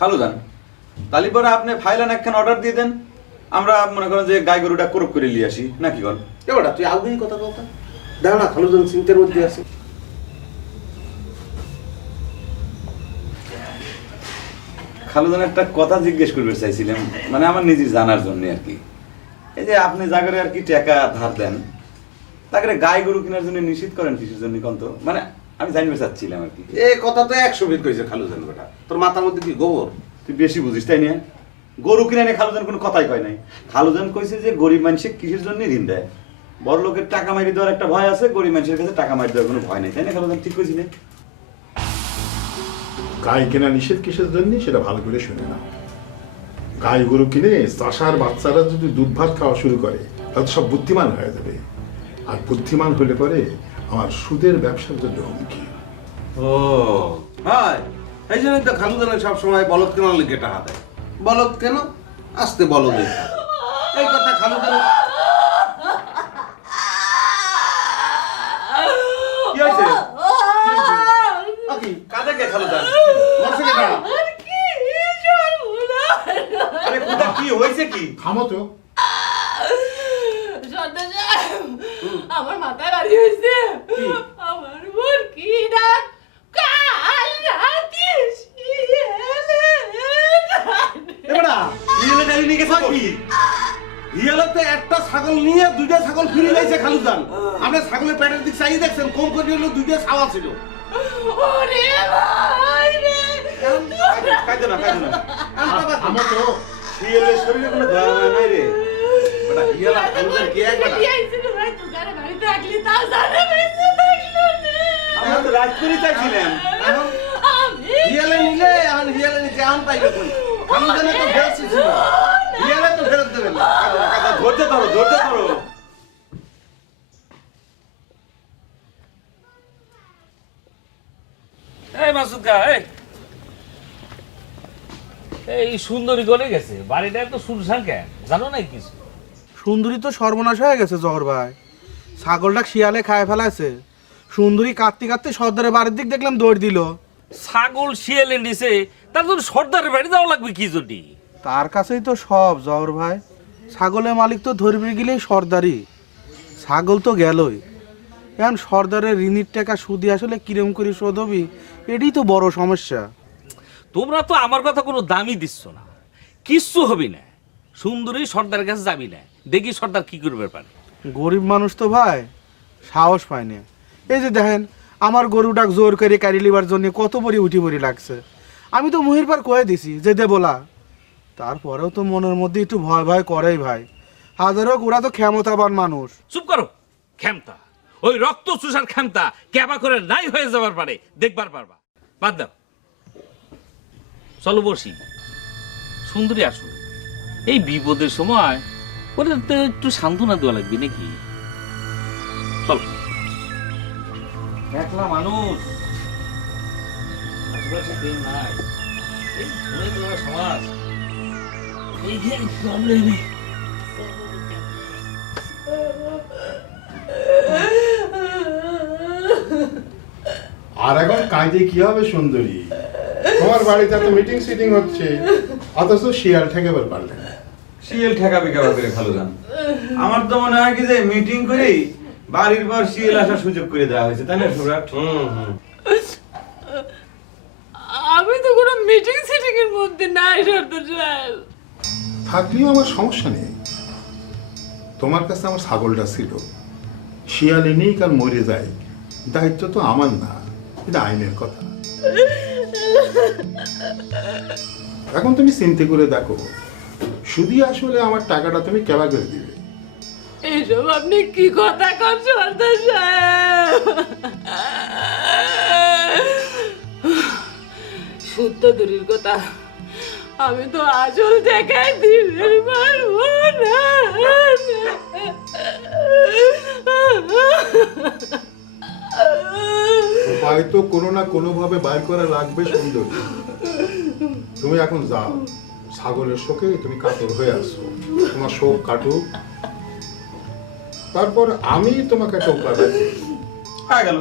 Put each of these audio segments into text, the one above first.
খালু যান পরে আপনি ফাইলান একখান অর্ডার দিয়ে দেন। আমরা মনে করেন যে গাই গরুটা করপ করে নিয়ে আসি নাকি কন? এবারটা তুই আগেই কথা কথা দেখো না খালু খালুজন চিন্তার মধ্যে আছে। খালুদান একটা কথা জিজ্ঞেস করবে চাইছিলাম মানে আমার নিজের জানার জন্য আর কি। এই যে আপনি জাগরে আর কি টাকা ধার দেন তাকে গাই গরু কেনার জন্য নিষিদ্ধ করেন কিসের জন্য কন্ত মানে আমি জানতে চাচ্ছিলাম আর কি। এই কথা তো একশো বিট কইছে খালুজন বেটা। তোর মাথার মধ্যে কি গোবর? তুই বেশি বুঝিস তাই না? গরু কিনে নিয়ে খালুদান কোনো কথাই কয় নাই। খালুদান কইছে যে গরিব মানুষে কিসের জন্য ঋণ দেয়? বড় লোকের টাকা মারি দেওয়ার একটা ভয় আছে গরিব মানুষের কাছে টাকা মারি দেওয়ার কোনো ভয় নেই তাই না খালুদান ঠিক কইছিলেন গাই কেনা নিষেধ কিসের জন্য? সেটা ভালো করে শুনে না গাই গরু কিনে চাষার বাচ্চারা যদি দুধ ভাত খাওয়া শুরু করে তাহলে সব বুদ্ধিমান হয়ে যাবে। আর বুদ্ধিমান হলে পরে আমার সুদের ব্যবসার জন্য হুমকি ও হয় এই জন্যই তো খালুদানের সব সময় বলদ কেনার লিখে টাকা দেয় বলদ কেন? আসতে বলদ এই কথা খালুদান কি হয়েছে? কে হয়েছে থামো তো সর্দার সাহেব, আমার মাথায় বাড়ি হয়েছে? আমার মুরগিটা কাল রাতে শিয়ালে এবারা ইয়েলে ডালি নিয়ে গেছে কি? রিয়ালতে একটা ছাগল নিয়ে দুইটা ছাগল ফিরে যাইছে খালুদান আপনি ছাগলের পেটের দিক চাই দেখছেন কম করে হলো দুইটা ছাওয়া ছিল। ওরে ভাই রে কাইদো না কাইদো না। থামো তো শিয়ালের শরীরে কোনো দয়া নাই রে। কে বাড়িতে তাও জানে বেঁচে থাকল আমরা তো করে চাইছিলাম। এখন নিলে এখন নিচে কোন তো ফেরত ছিল। তো ফেরত না। ধরো ধরো। এই মাসুদ কা এই। এই সুন্দরী গলে গেছে। বাড়িটা এত শুনশান কেন? জানো না কিছু? সুন্দরী তো সর্বনাশ হয়ে গেছে জহর ভাই। ছাগলটা শিয়ালে খায় ফেলাছে সুন্দরী কাঁদতে কাঁদতে সর্দারের বাড়ির দিক দেখলাম দৌড় দিল। ছাগল শিয়ালে নিছে তার জন্য সর্দারের বাড়ি যাওয়া লাগবে কি জন্য? তার কাছেই তো সব জহর ভাই। ছাগলের মালিক তো ধরবে গেলেই সর্দারি ছাগল তো গেলই। এখন সর্দারের ঋণের টাকা সুদি আসলে কিরম করে শোধ হবি এটাই তো বড় সমস্যা। তোমরা তো আমার কথা কোনো দামই দিচ্ছ না। কিচ্ছু হবি না। সুন্দরী সর্দারের কাছে যাবি না। দেখি সর্দার কি করবে পারে গরিব মানুষ তো ভাই সাহস পায় না। এই যে দেখেন আমার গরুটাক জোর করে কারি লিবার জন্য কত বড়ি উঠি বড়ি লাগছে। আমি তো মুহির পার কয়ে দিছি যে দে বলা। তারপরেও তো মনের মধ্যে একটু ভয় ভয় করেই ভাই। হাজার ওরা তো ক্ষমতাবান মানুষ। চুপ করো ক্ষমতা। ওই রক্ত চুষার ক্ষমতা ক্যাবা করে নাই হয়ে যাবার পারে দেখবার পারবা। বাদ দাও। চলো বসি। সুন্দরী আসুন। এই বিপদের সময় ওদের তো একটু সান্ত্বনা দেওয়া লাগবে নাকি? চলো। একলা মানুষ। আশেপাশে কেউ নাই। এই ধরে ধরে সমাজ। এই যে প্রবলেমে আর এখন কাজে কি হবে সুন্দরী? তোমার বাড়িতে এত মিটিং সিটিং হচ্ছে। অথচ শিয়াল ঠেকাবার পারলে না। শিয়াল ঠেকাবে কেবা করে খালুদান আমার তো মনে হয় কি যে মিটিং করেই বাড়ির পর শিয়াল আসার সুযোগ করে দেওয়া হয়েছে তাই না সুরাট হুম হুম। আমি তো কোনো মিটিং সিটিং এর মধ্যে নাই সর্দার সাহেব থাকলেও আমার সমস্যা নেই। তোমার কাছে আমার ছাগলটা ছিল। শিয়াল এনেই কার মরে যায়। দায়িত্ব তো আমার না এটা আইনের কথা। এখন তুমি চিন্তা করে দেখো শুধু আসলে আমার টাকাটা তুমি কেবা করে দিবে। এইসব আপনি কি কথা কন সর্দার সত্য দূরের কথা আমি তো আসল দেখাই দিতে পারব না উপায় তো কোনো না কোনোভাবে বাইর করা লাগবে সুন্দর। তুমি এখন যাও। ছাগলের শোকে তুমি কাতর হয়ে আসো। তোমার শোক কাটুক। তারপর আমি তোমাকে একটা উপায় গেল।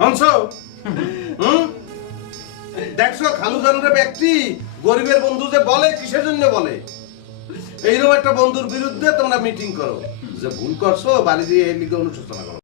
হংস দেখছ খালুদানের ব্যক্তি গরিবের বন্ধু যে বলে, কিসের জন্য বলে? এইরকম একটা বন্ধুর বিরুদ্ধে তোমরা মিটিং করো। যে ভুল করছ, বাড়ি দিয়ে এই লিগে অনুশোচনা করো।